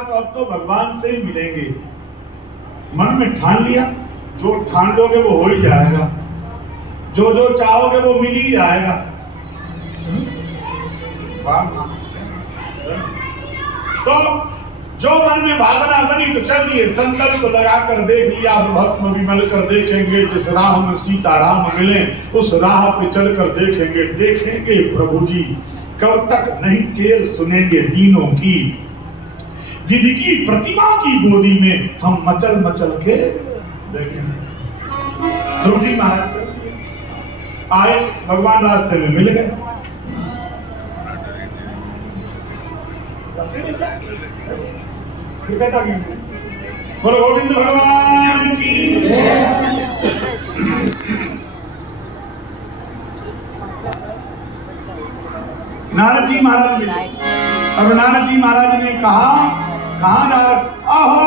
तो अब तो भगवान से ही मिलेंगे। मन में ठान लिया, जो ठान लोगे वो हो ही जाएगा, जो जो चाहोगे वो मिल ही जाएगा। तो जो मन में भावना बनी तो चलिए संकल्प लगा कर देख लिया, भस्म विमल कर देखेंगे, जिस राह में सीताराम मिले उस राह पे चल कर देखेंगे। देखेंगे प्रभु जी कब तक नहीं तेर सुनेंगे दीनों की, विधि की प्रतिमा की गोदी में हम मचल मचल के देखेंगे। ध्रुव जी महाराज आए, भगवान रास्ते में मिल गए। बोलो गोविंद भगवान की। नारद जी महाराज मिले। अब नारद जी महाराज ने कहा, कहां जा रहे? अहो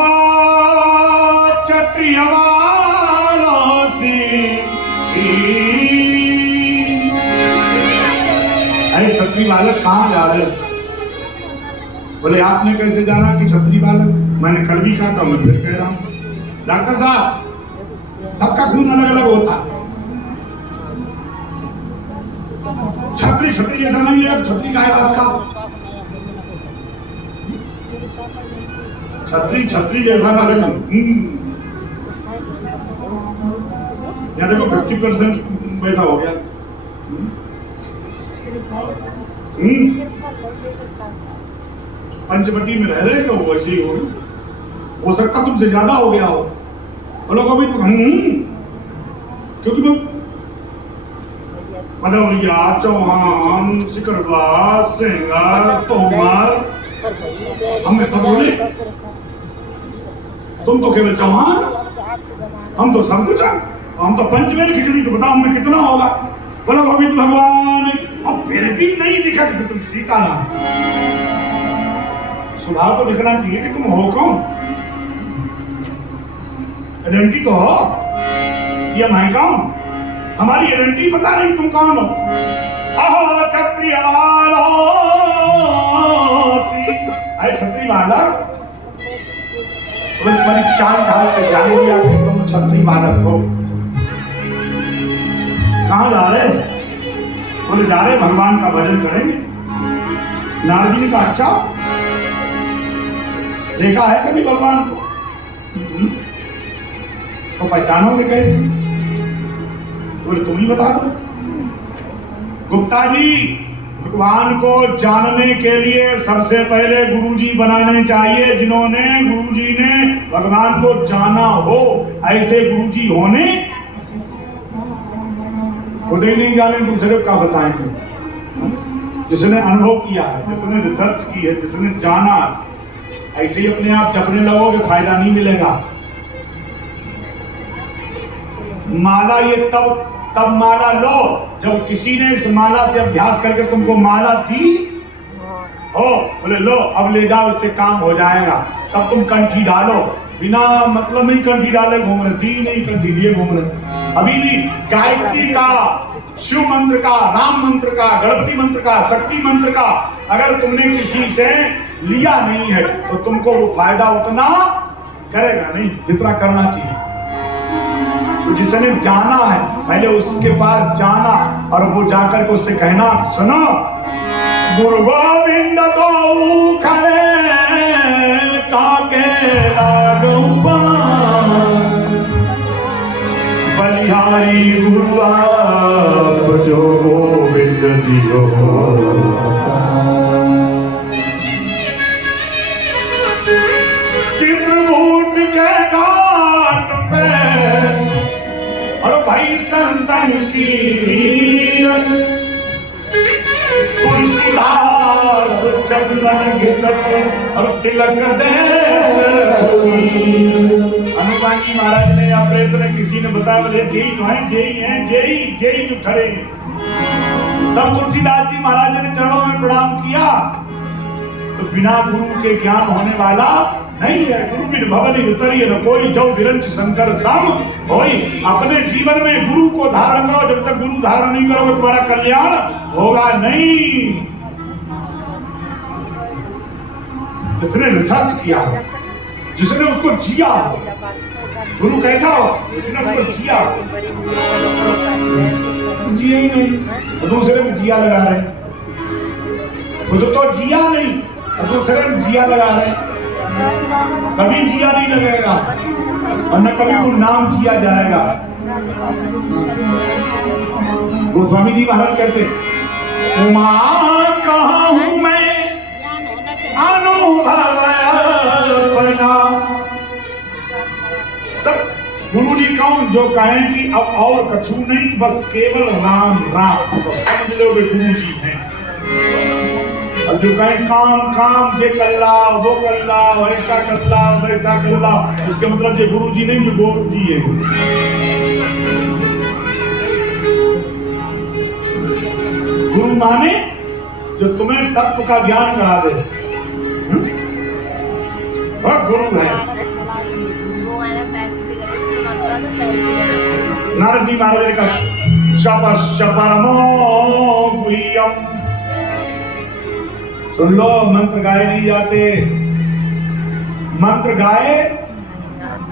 क्षत्रिय वालों से, अरे क्षत्रिय बालक कहां जा रहे हो? बोले आपने कैसे जाना कि क्षत्रिय बालक? मैंने कल भी कहा था, मैं फिर कह रहा हूं। डॉक्टर साहब सबका खून अलग अलग होता है, छत्री छत्री जैसा नहीं है। छत्री का है बात का, छत्री छत्री जैसा ना लगे। यहाँ देखो 50% वैसा हो गया। पंचवटी में रह रहे हो वैसे ही हो सकता तुमसे ज्यादा हो गया हो। बोलो कभी क्योंकि मैं भदौरिया, चौहान, सिकरवा, सेंगर, तोमर, हमने सब बोले। तुम तो केवल चौहान, हम तो सब कुछ है। हम तो पंचमेल खिचड़ी, तो बताओ हमें कितना होगा। बोलो गोविंद भगवान। अब फिर भी नहीं दिखा कि तुम सीता ना, स्वभाव तो दिखना चाहिए कि तुम हो कौन। आइडेंटिटी तो हो, ये मैं कौन, हमारी आइडेंटिटी पता नहीं तुम कौन हो। अहो क्षत्रिय वालों सी, अरे क्षत्रिय बालक, तुम्हारी चाल ढाल से जान लिया कि तुम क्षत्रिय बालक हो। कहां जा रहे? बोले जा रहे भगवान का भजन करेंगे। नारद जी ने कहा अच्छा, देखा है कभी भगवान को? तो पहचानोगे कैसे? बोले तुम ही बता दो। गुप्ता जी, भगवान को जानने के लिए सबसे पहले गुरुजी बनाने चाहिए, जिन्होंने गुरुजी ने भगवान को जाना हो। ऐसे गुरुजी होने खुद ही नहीं जाने, दूसरे का बताएंगे। जिसने अनुभव किया है, जिसने रिसर्च की है, जिसने जाना, ऐसे ही अपने आप जपने लगोगे फायदा नहीं मिलेगा। माला ये तब माला लो जब किसी ने इस माला से अभ्यास करके तुमको माला दी हो। बोले लो अब ले जाओ, इससे काम हो जाएगा। तब तुम कंठी डालो, बिना मतलब नहीं कंठी डाले घूम रहे, दी नहीं कंठी लिए घूम रहे। अभी भी गायत्री का, शिव मंत्र का, राम मंत्र का, गणपति मंत्र का, शक्ति मंत्र का अगर तुमने किसी से लिया नहीं है तो तुमको वो फायदा उतना करेगा नहीं जितना करना चाहिए। तो जिसने जाना है पहले उसके पास जाना और वो जाकर के उससे कहना, सुनो गुरु गोविंद तो खड़े काके लागू बलिहारी गुरु आप जो गोविंद दियो। चित्रकूट के घाट पे और भाई संतन की तुलसीदास चंदन घिसके और तिलक दे। हनुमान जी महाराज ने या प्रेत ने किसी ने बताया, बोले जेई तो है, जेई है, जेई जो ठहरे। तब तुलसीदास जी महाराज ने चरणों में प्रणाम किया। तो बिना गुरु के ज्ञान होने वाला नहीं है। गुरु बिन भवन उतरिए न कोई, जो विरंच शंकर सम होई। अपने जीवन में गुरु को धारण करो, जब तक गुरु धारण नहीं करोगे तुम्हारा कल्याण होगा नहीं। जिसने रिसर्च किया हो, जिसने उसको जिया हो। गुरु कैसा हो? जिसने उसको जिया हो। जिया ही नहीं तो दूसरे में जिया लगा रहे, खुद तो जिया नहीं तो दूसरे में जिया लगा रहे। कभी जिया नहीं लगेगा और न कभी वो नाम जिया जाएगा। गोस्वामी जी महाराज कहते, उमा कहाँ हूं मैं अनुभव अपना। सब गुरु जी कौन जो कहें कि अब और कछु नहीं, बस केवल राम राम, तो समझ लो वे गुरु जी हैं। अब जो कहें काम काम, ये कर ला वो कर ला, वैसा कर ला वैसा कर ला, इसके मतलब ये गुरु जी नहीं, जो गुरु जी है। गुरु माने जो तुम्हें तत्व का ज्ञान करा दे, वह गुरु है। नारद जी महाराज ने कहा, शपश्च परमो गुह्यम। सुन लो, मंत्र गाए नहीं जाते, मंत्र गाए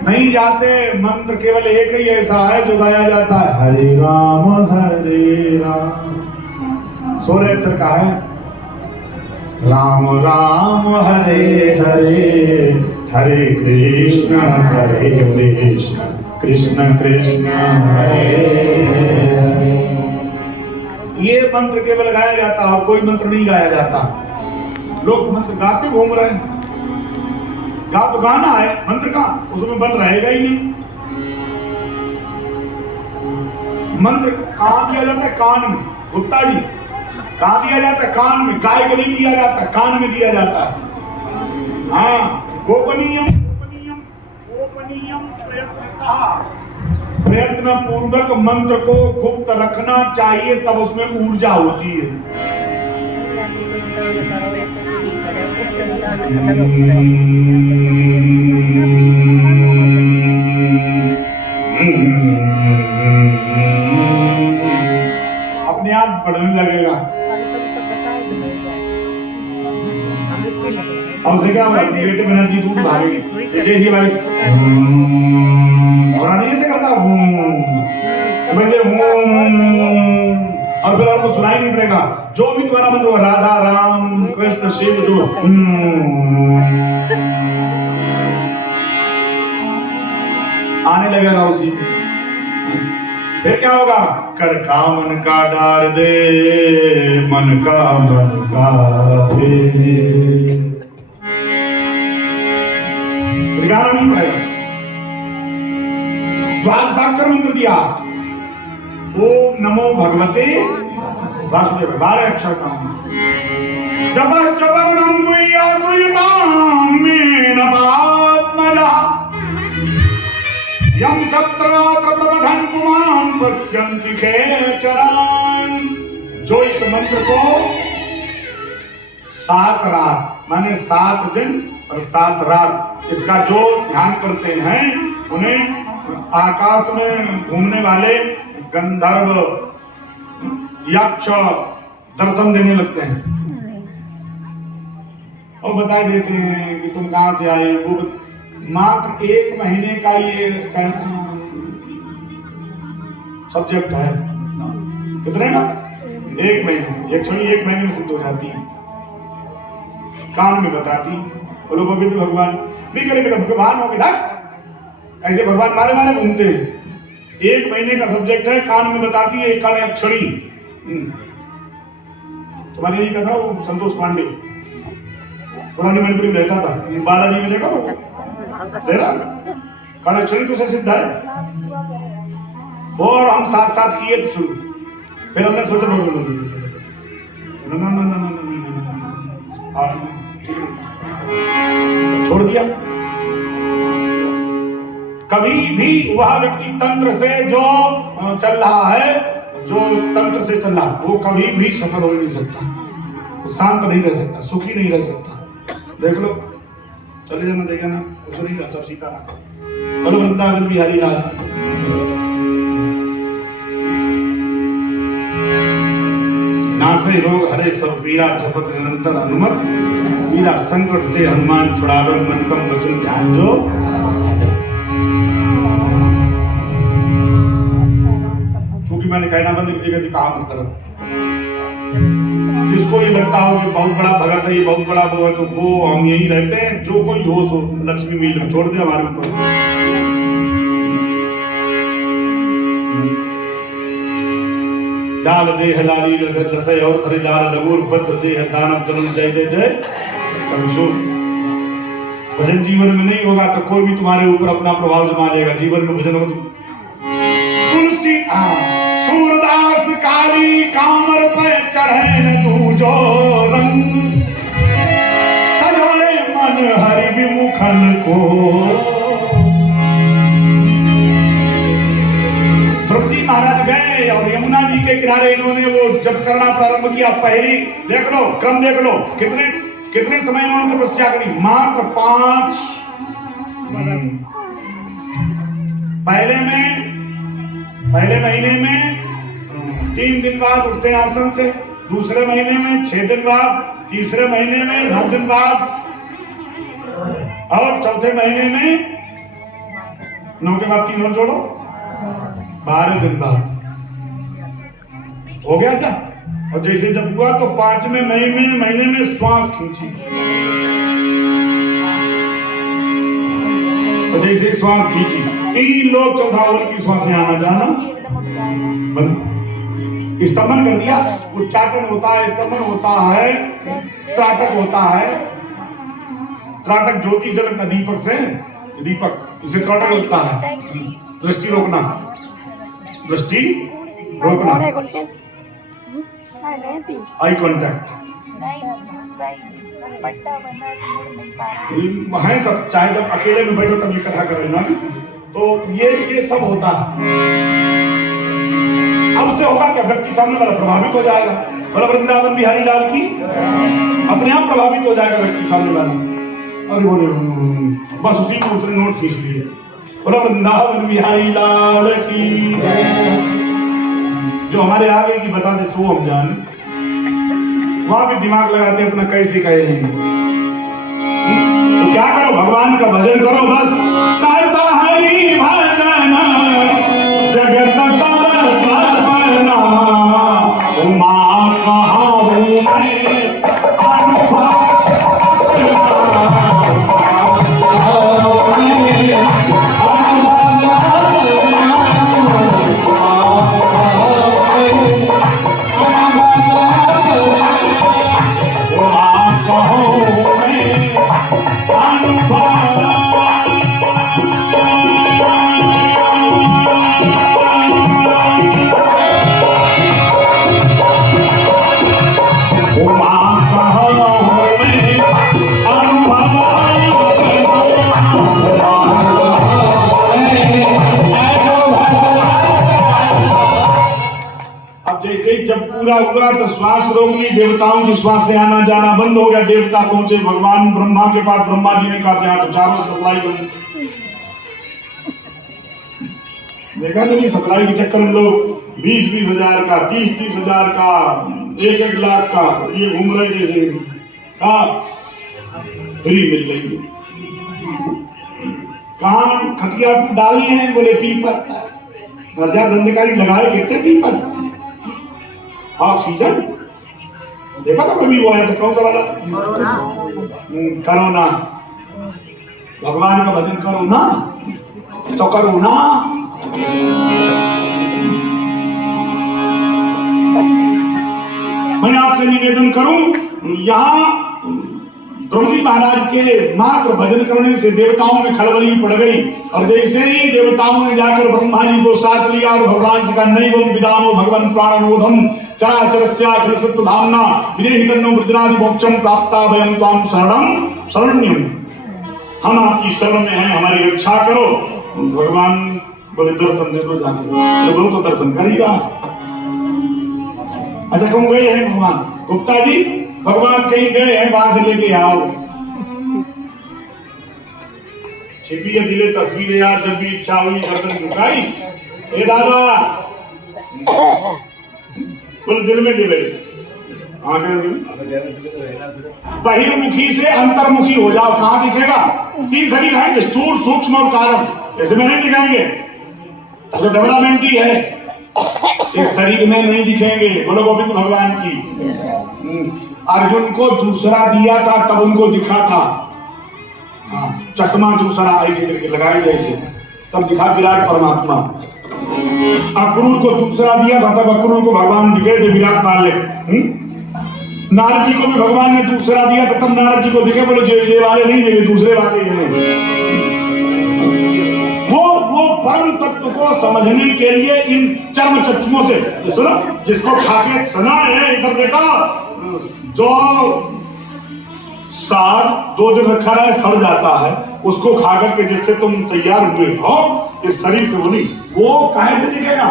नहीं जाते। मंत्र केवल एक ही ऐसा है जो गाया जाता है, हरे राम 16 अक्षर का है। राम राम हरे हरे, हरे कृष्ण कृष्ण कृष्ण हरे हरे। ये मंत्र केवल गाया जाता है और कोई मंत्र नहीं गाया जाता। लोग मंत्र गाते घूम रहे हैं, गा तो गाना है, मंत्र का उसमें बल रहेगा ही नहीं। मंत्र कहां दिया जाता है? कान में। गुप्ता जी, कहां दिया जाता है? कान में। गाय को नहीं दिया जाता, कान में दिया जाता है। हाँ, गोपनीयम गोपनीयम गोपनीयम प्रयत्नतः, प्रयत्न पूर्वक मंत्र को गुप्त रखना चाहिए, तब उसमें ऊर्जा होती है। अपने आप बढ़ने लगेगा। अब से क्या नेगेटिव एनर्जी दूर भागेगी। जैसे भाई और नहीं ऐसे करता वैसे और फिर आपको सुनाई नहीं पड़ेगा। जो भी तुम्हारा मंत्र हो, राधा राम कृष्ण शिव, जो आने लगेगा उसी में। फिर क्या होगा? कर का मन का डार दे, मन का दे, गाना नहीं पड़ेगा। द्वादशाक्षर मंत्र दिया, ओम नमो भगवते वासुदेव, 12 अक्षर का। जपश्चरणं गुह्याश्रितां मेन पात्मजा, यं सत्रात्र प्रबधं पुमां पश्यन्ति खेचरान्। जो इस मंत्र को 7 रात माने 7 दिन और 7 रात इसका जो ध्यान करते हैं, उन्हें आकाश में घूमने वाले गंधर्व यक्ष दर्शन देने लगते हैं और बताई देते हैं कि तुम कहां से आए। वो मात्र 1 महीने का ये सब्जेक्ट है। कितने का? 1 महीने। एक छड़ी 1 महीने में सिद्ध हो जाती है, कान में बताती। बोलो गोविंद भगवान भी करे बेटा, भगवान हो विधान। ऐसे भगवान मारे मारे घूमते हैं। 1 महीने का सब्जेक्ट है, कान में बताती है, एक कान अक्षरी। तुम्हारे यही कथा वो संतोष पांडे पुरानी मनपुरी में रहता था, बालाजी में देखो कान अक्षरी तो सिद्ध है। और हम साथ साथ किए थे शुरू, फिर हमने सोचा छोड़ दिया। कभी भी वह व्यक्ति तंत्र से जो चल रहा है, जो तंत्र से चल रहा, वो कभी भी सफल हो नहीं सकता, वो शांत नहीं रह सकता, सुखी नहीं रह सकता। देख लो, चले जाना, देखा ना, कुछ नहीं रहा, सब सीता रहा। बोलो वृंदावन बिहारी लाल। नासे रोग हरे सब पीरा जपत निरंतर अनुमत मेरा संकट थे हनुमान छुड़ावे, मन कम वचन ध्यान जो। क्योंकि मैंने कहना बंद की जगह काम मत करो। जिसको ये लगता हो कि बहुत बड़ा भगत है, ये बहुत बड़ा वो है, तो वो हम यही रहते हैं। जो कोई हो सो लक्ष्मी मिल में छोड़ दे हमारे ऊपर। लाल देह लाली लसय और करे लाल लगोर वज्र देह दानव जनम जय जय जय कविशोर। भजन जीवन में नहीं होगा तो कोई भी तुम्हारे ऊपर अपना प्रभाव जमा लेगा। जीवन में भजन होगा तुलसी सूरदास काली कामर पे चढ़े न दूजो रंग, तजाए मन हरि विमुखन को। द्रौपदी महाराज गए और यमुना जी के किनारे इन्होंने वो जब करना प्रारंभ किया। पहली देख लो, क्रम देख लो, कितने समय उन्होंने तपस्या करी, मात्र 5। पहले महीने में 3 दिन बाद उठते आसन से, दूसरे महीने में 6 दिन बाद, तीसरे महीने में 9 दिन बाद, और चौथे महीने में 9 के बाद 3 और जोड़ो 12 दिन बाद हो गया। क्या और जैसे जब हुआ तो 5वें महीने में श्वास खींची, और जैसे श्वास खींची 3 लोग 14 ओवर की श्वासें आना जाना बंद। स्तंभन कर दिया। उच्चाटन होता है, स्तंभन होता है, त्राटक होता है। त्राटक ज्योति से लगता, दीपक से, दीपक इसे त्राटक लगता है। दृष्टि रोकना, दृष्टि रोकना, आई कांटेक्ट है सब। चाहे जब अकेले में बैठो तब ये कथा करो ना, तो ये सब होता है। अब उससे होगा क्या, व्यक्ति सामने वाला प्रभावित हो जाएगा। बोला वृंदावन बिहारी लाल की, अपने आप प्रभावित हो जाएगा व्यक्ति सामने वाला। अरे बोले बस उसी में उतरे नोट खींच लिए। बोला वृंदावन बिहारी लाल की। जो हमारे आगे की बता दे सो हम जान, वहां भी दिमाग लगाते अपना कैसे कहे हैं। तो क्या करो, भगवान का भजन करो बस। सदा हरि भजन जगत सब सर्वना, उमा कहाऊं मैं अनुभव। जब पूरा हुआ तो श्वास रोक ली, देवताओं की श्वास से आना जाना बंद हो गया। देवता पहुंचे भगवान ब्रह्मा के पास। ब्रह्मा जी ने कहा यहाँ तो चारों सप्लाई बंद। देखा तो नहीं, सप्लाई के चक्कर में लोग 20-20 हजार का, 30-30 हजार का, 1-1 लाख का ये घूम रहे। जैसे कहा फ्री मिल रही है। कहाँ खटिया डाली है, बोले पीपल। मर्जा दंडकारी लगाए कितने पीपल। ऑक्सीजन देखा था कभी, वो आया था कौन सा वाला, करो ना भगवान का भजन, करो ना तो करो ना। मैं आपसे निवेदन करूं, यहाँ द्रौपदी महाराज के मात्र भजन करने से देवताओं में खलबली पड़ गई। और जैसे ही देवताओं ने जाकर ब्रह्मा जी को साथ लिया और भगवान से कहा नैवं विदामो भगवन् प्राणनोदम चराचरस्याखिल सत्त्वधाम्ना विदेहि तन्नो वृजनादि मोक्षं प्राप्ता वयं त्वां शरण्यं। हम आपकी शरण में हैं, हमारी रक्षा करो। भगवान बोले दर्शन दे दो जाके। बोलो तो दर्शन करेगा। अच्छा कौन गए हैं भगवान? गुप्ता जी भगवान कहीं गए हैं, वहां से लेके आओ। छिपी है दिले तस्वीरें यार, जब भी इच्छा हुई गर्दन झुकाई। ए दादा बोले दिल में दिले बहिर्मुखी से अंतर्मुखी हो जाओ, कहां दिखेगा? 3 शरीर है, स्थूल, सूक्ष्म और कारण। ऐसे में नहीं दिखाएंगे, तो डेवलपमेंट ही है, इस शरीर में नहीं दिखेंगे। बोलो गोविंद भगवान की। अर्जुन को दूसरा दिया था तब उनको दिखा था, चश्मा दूसरा ऐसे करके लगाए जैसे, तब दिखा विराट परमात्मा। अक्रूर को दूसरा दिया था तब अक्रूर को भगवान दिखे थे विराट वाले। नारद जी को भी भगवान ने दूसरा दिया था तब नारद जी को दिखे, बोले ये वाले नहीं, ये दूसरे वाले हैं। वो परम तत्व को समझने के लिए इन चर्म चक्षुओं से सुनो, जिसको खाके सुना है, इधर देखो, जो साग 2 दिन रखा रहा है सड़ जाता है, उसको खा करके जिससे तुम तैयार हुए हो इस शरीर से, बोली वो काहे से दिखेगा?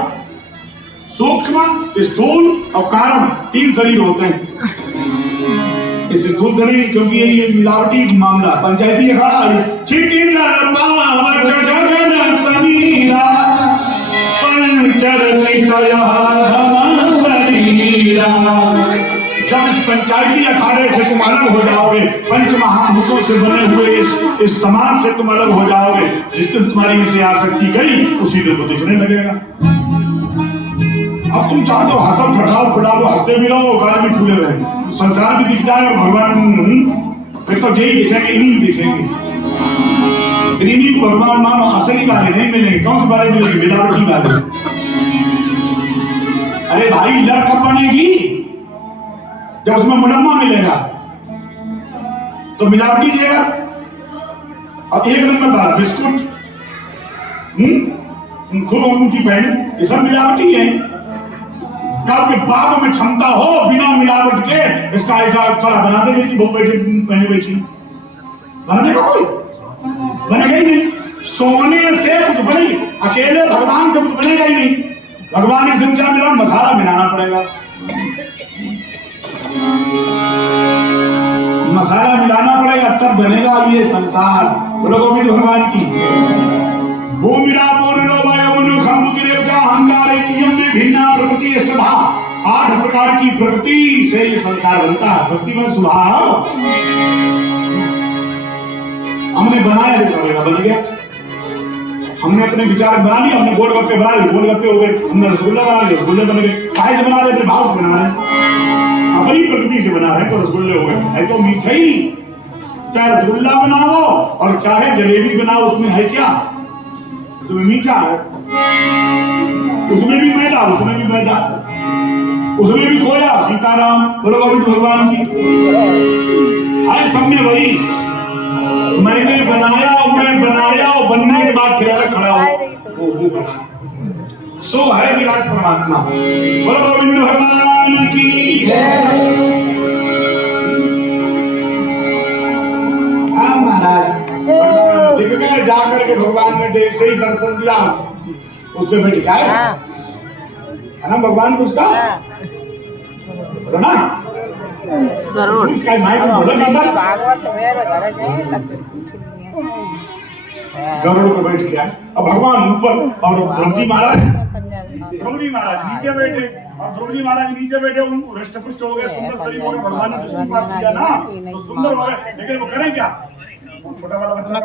सूक्ष्म, स्थूल और कारण, 3 शरीर होते हैं। इस स्थूल शरीर, क्योंकि ये मिलावटी मामला, पंचायती अखाड़ा है। क्षितिज पावक गगन समीरा, पंचरचितया धम शरीरा। जब इस पंचायती अखाड़े से तुम अलग हो जाओगे, पंच महाभूतों से बने हुए इस समाज से तुम अलग हो जाओगे, जिस दिन तुम्हारी इसे आसक्ति गई उसी दिन को दिखने लगेगा। अब तुम चाहते हो हंसो, ठठाओ, फुलाओ, हंसते भी रहो, गाल भी फूले रहे, संसार भी दिख जाए और भगवान, फिर तो यही दिखेंगे, इन्हीं दिखेंगे। इन्हीं को भगवान मानो, असली वाले नहीं मिलेंगे। कौन से वाले मिलेंगे? मिलावटी वाले। अरे भाई लड़ कब बनेगी? जब उसमें मुनम्मा मिलेगा तो मिलावटी जाएगा। अब 1 नंबर बात बिस्कुट, खूब ऊंची पहने, ये सब मिलावटी है। कब के बाप में क्षमता हो बिना मिलावट के इसका ऐसा थोड़ा बना दे, जैसी बहू बैठी पहने बैठी, बना देगा कोई? बनेगा ही नहीं। सोने से कुछ बनेगी, अकेले भगवान से कुछ बनेगा ही नहीं। भगवान की संख्या मिला, मसाला मिलाना पड़ेगा, मसाला मिलाना पड़ेगा, तब बनेगा ये संसार। बोलो गोविंद भगवान की। भूमिरा पूर्णो वायुमनो खम्बुतिरेवचा अहंकार इत्यम में भिन्ना प्रकृति अष्टधा। 8 प्रकार की प्रकृति से ये संसार बनता है। प्रकृति में स्वभाव हमने बनाया, देखा बन गया। हमने अपने विचार बना लिए, हमने गोलगप्पे बना लिए, गोलगप्पे हो गए। हमने रसगुल्ला बना लिए, रसगुल्ले बन गए। काहे से बना रहे? अपने भाव से बना रहे, अपनी प्रकृति से बना रहे, तो रसगुल्ले हो गए। है तो मीठा ही, चाहे रसगुल्ला बनाओ और चाहे जलेबी बनाओ, उसमें है क्या? उसमें मीठा है, उसमें भी मैदा, उसमें भी मैदा, उसमें भी खोया। सीताराम, बोलो गोविंद भगवान की। है सब में वही, मैंने बनाया और बनने के बाद खिलाया खड़ा हो, वो बना। सो है विराट परमात्मा। बोलो गोविंद भगवान की। हाँ महाराज, दिख गए जाकर के भगवान ने जैसे ही दर्शन दिया उस पे बैठ गया है ना भगवान को उसका, ना गरुड़ गरुड़ को बैठ गया। अब भगवान ऊपर और ध्रुव महाराज नीचे बैठे, और ध्रुव महाराज नीचे बैठे। उन हृष्ट पुष्ट हो गए, सुंदर शरीर हो गए। भगवान ने दृष्टिपात किया ना तो सुंदर हो गए, लेकिन वो करें क्या? छोटा वाला बच्चा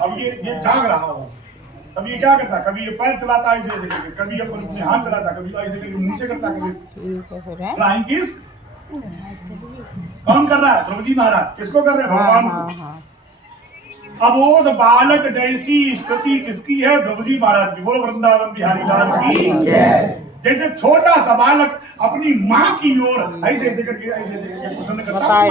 अब ये जाग रहा हो। अब ये क्या करता? कभी ये पैर चलाता ऐसे ऐसे करके, कभी अपने हाथ चलाता, कभी ऐसे करके मुंह से करता, कभी फ्लाइंग किस। कौन कर रहा है? ध्रुव जी महाराज। किसको कर रहे हैं? भगवान को। अबोध बालक जैसी स्थिति किसकी है? ध्रुव जी महाराज की। बोलो वृंदावन बिहारी लाल की। जैसे छोटा सा बालक अपनी माँ की ओर ऐसे ऐसे करके पसंद करता है,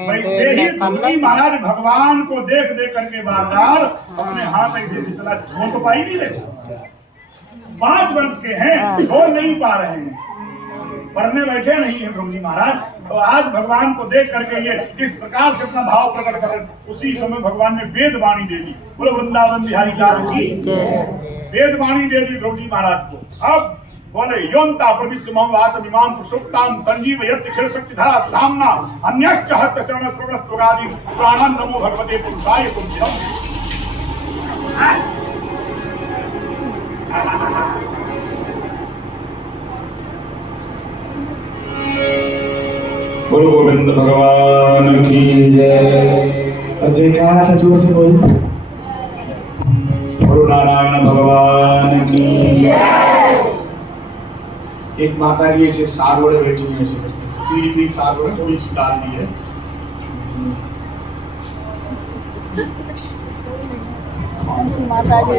वैसे ही ध्रुव जी महाराज भगवान को देख देख करके बार-बार अपने हाथ ऐसे ऐसे चला। बोल तो पा ही नहीं रहे, 5 वर्ष के हैं, बोल नहीं पा रहे हैं, पढ़ने बैठे नहीं है ध्रुव जी महाराज। तो आज भगवान को देख करके ये इस प्रकार से अपना भाव प्रकट कर रहे। उसी समय भगवान ने वेद वाणी दे दी। बोलो वृंदावन बिहारी लाल की। वेद वाणी दे दी ध्रुव जी महाराज को। अब बोले योन्ता प्रविश्वमं वाचमिमां पुरुषोत्तां संजीवयत् खिलशक्तिधरा सुधाम्ना अन्यश्च हस्तचरण श्रवणस्त्वगादि प्राणान् नमो भगवते पुरुषाय तुभ्यम्। गुरु गोविंद भगवान की जय। और जयकारा था जोर से बोल। गुरु नारायण भगवान की जय। एक माता जी ऐसे सार ओढ़े बैठी है, ऐसे पीली पीली सार ओढ़े, थोड़ी सी लाल भी है। माता जी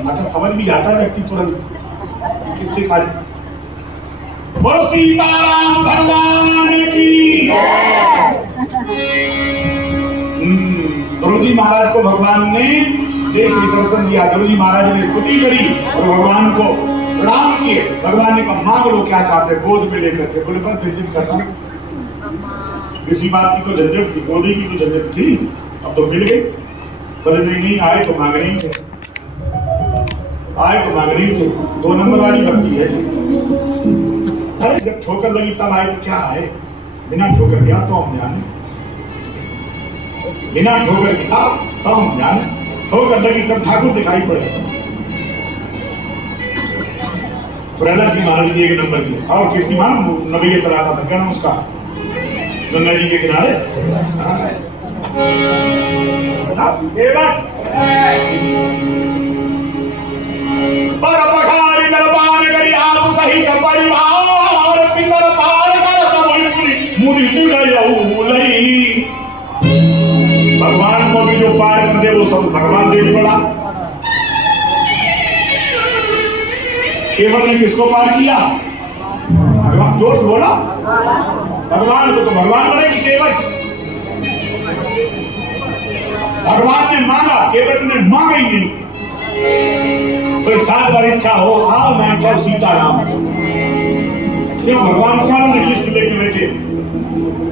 अच्छा, समझ भी आता है व्यक्ति तुरंत किससे खा। बोलो सीताराम भगवान की जय। गुरु जी महाराज को भगवान ने जैसे दर्शन दिया, गुरु जी महाराज ने स्तुति करी और भगवान को प्रणाम किए। भगवान ने कहा मांग लो क्या चाहते, गोद में लेकर के। बोले बस झंझट करता, इसी बात की तो झंझट थी, गोदी की तो झंझट थी, अब तो मिल गई। बोले नहीं, आए तो मांग नहीं थे, आए तो मांग नहीं थे। 2 नंबर वाली भक्ति है जी। अरे जब ठोकर लगी तब आए तो क्या आए, बिना ठोकर गया तो हम जाने, बिना ठोकर गया तो हम जाने। ठोकर लगी तब ठाकुर दिखाई पड़े। प्रहलाद जी महाराज की 1 नंबर की। और किसकी मां नवैया चलाता था, क्या नाम उसका, गंगा जी के किनारे। पर पठारी जलपान करी आप सहित परिवार, पितर पार कर मुदित गयऊ लई। भगवान को भी जो पार कर दे वो सब भगवान से भी बड़ा। केवल ने किसको पार किया, भगवान। जोर से बोला, भगवान को तो भगवान बने कि केवल। भगवान ने मांगा, केवल ने मांगा ही नहीं। कोई 7 बार इच्छा हो, आओ मैं इच्छा सीताराम। क्यों भगवान को ने लिस्ट लेके बैठे,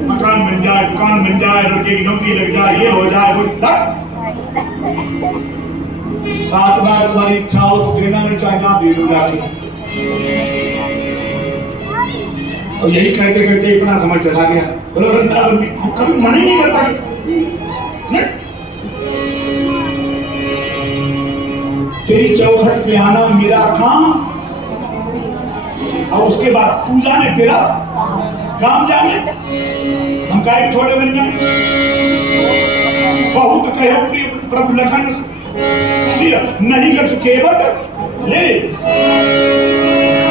मकान बन जाए, दुकान बन जाए, लड़के की नौकरी लग जाए, ये हो जाए, वो तक 7 बार तुम्हारी इच्छा हो तो देना नहीं चाहिए, दे दो जाके। और यही कहते कहते इतना समय चला गया। बोलो वृंदावन में कभी मन ही नहीं करता नहीं? तेरी चौखट पे आना मेरा काम, और उसके बाद तू जाने तेरा काम जाने। हम काहे छोटे बन जाए। बहुत कहो प्रिय प्रभु लखन नहीं कर चुके बट ले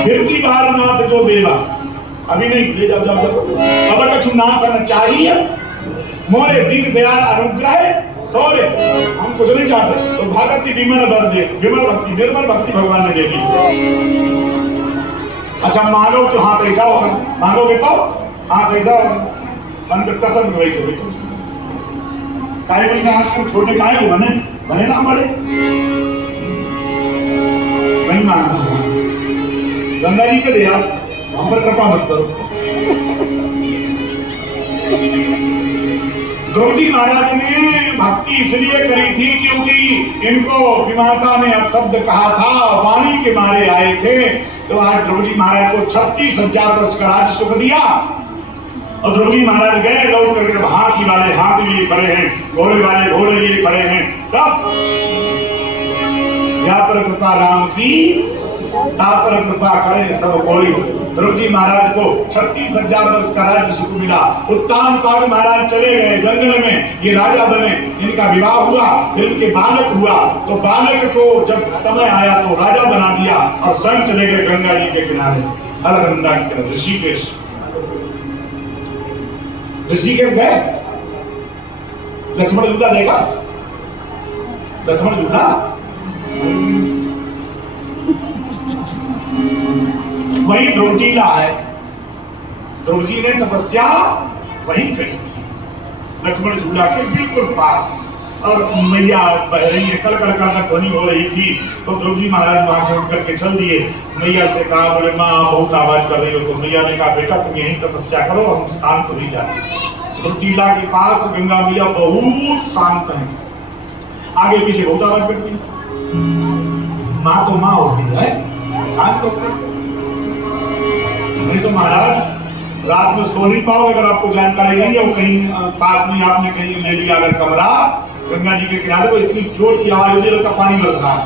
फिरती बार नाथ जो देवा। अभी नहीं, ले जाओ जाओ जाओ। अब कछु नाथ न चाहिए मोरे दीन दयाल अनुग्रह तोरे। हम कुछ नहीं चाहते तो भागवती विमल बर दे, विमल भक्ति, निर्मल भक्ति भगवान ने दे दी। अच्छा मांगो तो हाथ ऐसा होगा, मांगोगे तो हाथ ऐसा होगा, अंदर कसम में वैसे बैठो। काहे वैसे हाथ में छोटे काहे को बने, बने ना बड़े। नहीं मांगना, गंगा जी के दे आप, हम पर कृपा मत करो। ध्रुव जी महाराज ने भक्ति इसलिए करी थी क्योंकि इनको विमाता ने अपशब्द कहा था, वाणी के मारे आए थे। तो आज ध्रुव जी महाराज को 36,000 वर्ष का राज्य सुख दिया। और ध्रुव जी महाराज गए, लौट करके हाथी वाले हाथी लिए खड़े हैं, घोड़े वाले घोड़े लिए खड़े हैं, सब जा पर कृपा राम की, ता पर कृपा करे सब कोई। ध्रुव जी महाराज को 36,000 वर्ष का राज्य सुख मिला। उत्तान पाद महाराज चले गए जंगल में, ये राजा बने, इनका विवाह हुआ, फिर इनके बालक हुआ। तो बालक को जब समय आया तो राजा बना दिया और स्वयं चले गए गंगा जी के किनारे, अलकनंदा की तरफ, ऋषिकेश। ऋषिकेश गए, लक्ष्मण झूला देखा, लक्ष्मण झूला वही ध्रुवटीला है। ध्रुव जी ने तपस्या वही करी थी, लक्ष्मण झूला के बिल्कुल पास। और मैया बह रही है, कल कल कल ध्वनि हो रही थी। तो ध्रुव जी महाराज वहां से उठ करके चल दिए। मैया से कहा, बोले माँ बहुत आवाज कर रही हो। तो मैया ने कहा बेटा तुम यही तपस्या करो, हम शांत हो ही जाते। ध्रुवटीला के पास गंगा मैया बहुत शांत है, आगे पीछे बहुत आवाज करती है। माँ तो माँ होती है, शांत होती है। नहीं तो महाराज रात में सो नहीं पाओगे अगर आपको जानकारी नहीं है। वो कहीं पास में आपने कहीं ले लिया अगर कमरा गंगा जी के किनारे, तो इतनी जोर की आवाज होती है लगता पानी बरस रहा है।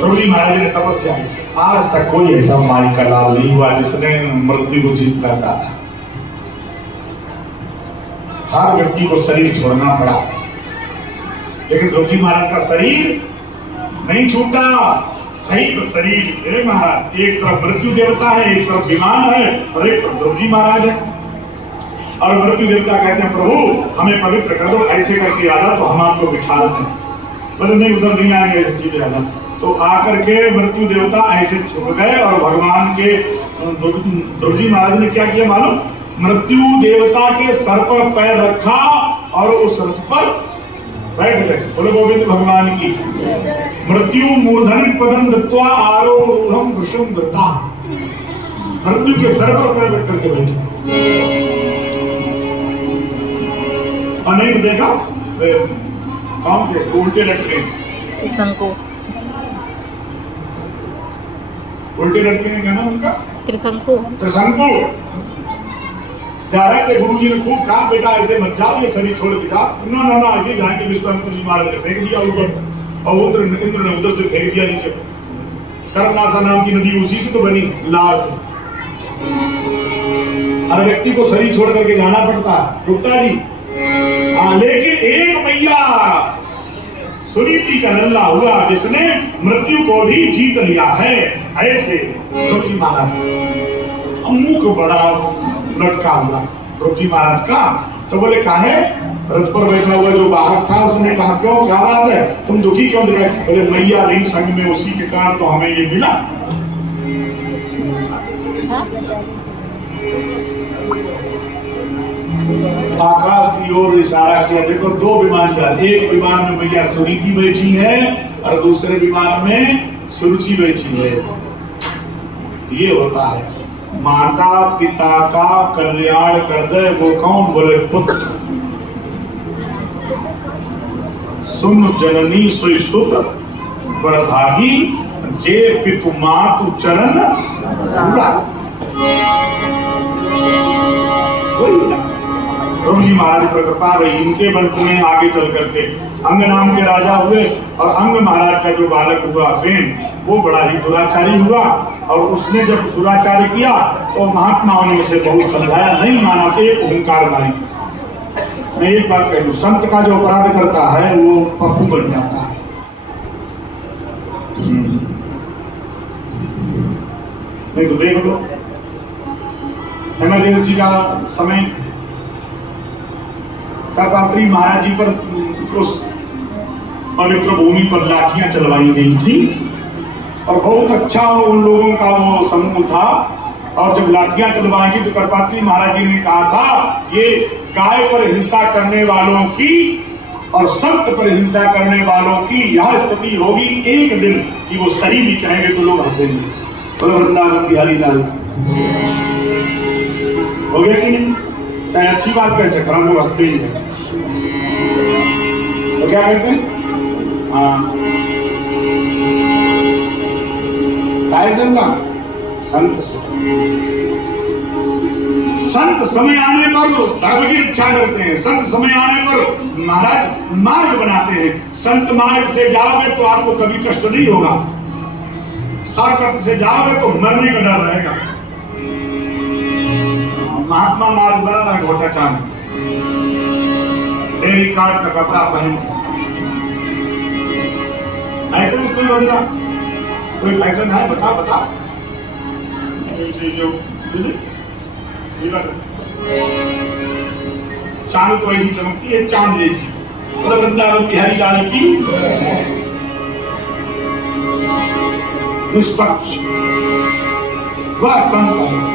प्रभु जी महाराज ने तपस्या की। आज तक कोई ऐसा माई का लाल नहीं हुआ जिसने मृत्यु को जीत करता था। हर व्यक्ति को शरीर छोड़ना पड़ा, लेकिन ध्रुव जी महाराज का शरीर नहीं छूटा। सहित शरीर है महाराज, एक तरफ मृत्यु देवता है, एक तरफ विमान है और एक तरफ ध्रुव जी महाराज है। और मृत्यु देवता कहते हैं प्रभु हमें पवित्र कर दो, ऐसे करके आजा तो हम आपको बिठा देते हैं। बोले नहीं उधर नहीं आएंगे, ऐसे सीधे आजा। तो आकर के मृत्यु देवता ऐसे छुप गए और भगवान के ध्रुव जी महाराज ने क्या किया मालूम? मृत्यु देवता के सर पर पैर रखा और उस रथ पर बैठ गए। बोले गोविंद भगवान की। मृत्यु मूर्धनि पदम दत्वा आरोहम वृषम दत्ता, मृत्यु के सर पर पैर रख करके बैठे। अनेक देखा कौन थे उल्टे लटके, शंकु उल्टे लटके क्या नाम उनका? त्रिशंकु। त्रिशंकु जा रहे थे, गुरु जी ने खूब कहा बेटा ऐसे मत जाओ, ये शरीर छोड़ के जाओ। ना ना ना ऐसे जाएंगे। विश्वामित्र जी महाराज ने फेंक दिया ऊपर और इंद्र ने उधर से फेंक दिया नीचे। कर्मनाशा नाम की नदी उसी से तो बनी, लार से। हर व्यक्ति को शरीर छोड़ करके जाना पड़ता है गुप्ता जी। लेकिन एक मैया सुनीति का नल्ला हुआ जिसने मृत्यु को भी जीत लिया है। ऐसे ध्रुव जी महाराज मुख बड़ा लटका हुआ ध्रुव जी महाराज का। तो बोले काहे? रथ पर बैठा हुआ जो बाहर था उसने कहा क्यों, क्या बात है, तुम दुखी क्यों दिखाई? बोले मैया नहीं संग में, उसी के कारण तो हमें ये मिला। आकाश की ओर इशारा किया, देखो दो विमान जा रहे, एक विमान में मैया सुनीति बैठी है और दूसरे विमान में सुरुचि बैठी है। ये होता है माता पिता का कल्याण कर दे वो कौन? बोले पुत्र। सुन जननी सोई सुत बड़भागी, जे पितु मातु चरण धूला। ध्रुव जी महाराज पर कृपा हुई, इनके वंश में आगे चल करके अंग नाम के राजा हुए और अंग महाराज का जो बालक हुआ बेन, वो बड़ा ही दुराचारी हुआ। और उसने जब दुराचारी किया तो महात्माओं ने उसे बहुत समझाया, नहीं माना तो एक हुंकार मारी। मैं एक बात कह दूं, संत का जो अपराध करता है वो पप्पू बन जाता है। नहीं तो देख लो इमरजेंसी का समय कर्पात्री महाराज जी पर उस पवित्र भूमि पर लाठियां चलवाई गई थी और बहुत अच्छा उन लोगों का वो समूह था। और जब लाठियां चलवाई थी तो कर्पात्री महाराज जी ने कहा था ये गाय पर हिंसा करने वालों की और संत पर हिंसा करने वालों की यह स्थिति होगी एक दिन कि वो सही भी कहेंगे तो लोग हंसेंगे। बोलो वृंदावन बिहारी लाल हो गया कि नहीं? चाहे अच्छी बात कहे चाहे खराब, लोग हंसते ही है। तो क्या कहते हैं? काय संगा संत से। संत समय आने पर धर्म की रक्षा करते हैं, संत समय आने पर महाराज मार्ग बनाते हैं। संत मार्ग से जाओगे तो आपको कभी कष्ट नहीं होगा, शॉर्टकट से जाओगे तो मरने का डर रहेगा। महात्मा मार्ग बना रहा घोटा चांद, डेरी कार्ड का कपड़ा पहन है तो उसमें बदला कोई फैशन है? बता बता। जो चांद तो ऐसी चमकती है, चांद जैसी। मतलब वृंदावन बिहारी लाल की निष्पक्ष वह संत है।